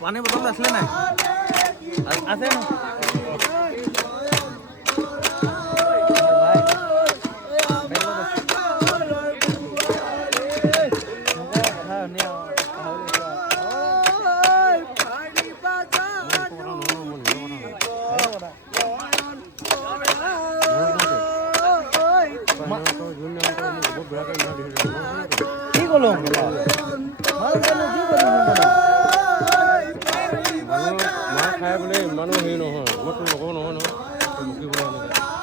পানী বটল আছিলে নাই আছে না কি কলো খাই বোলে ইমানো হেৰি নহয় মইতো নকওঁ নহয় নহয়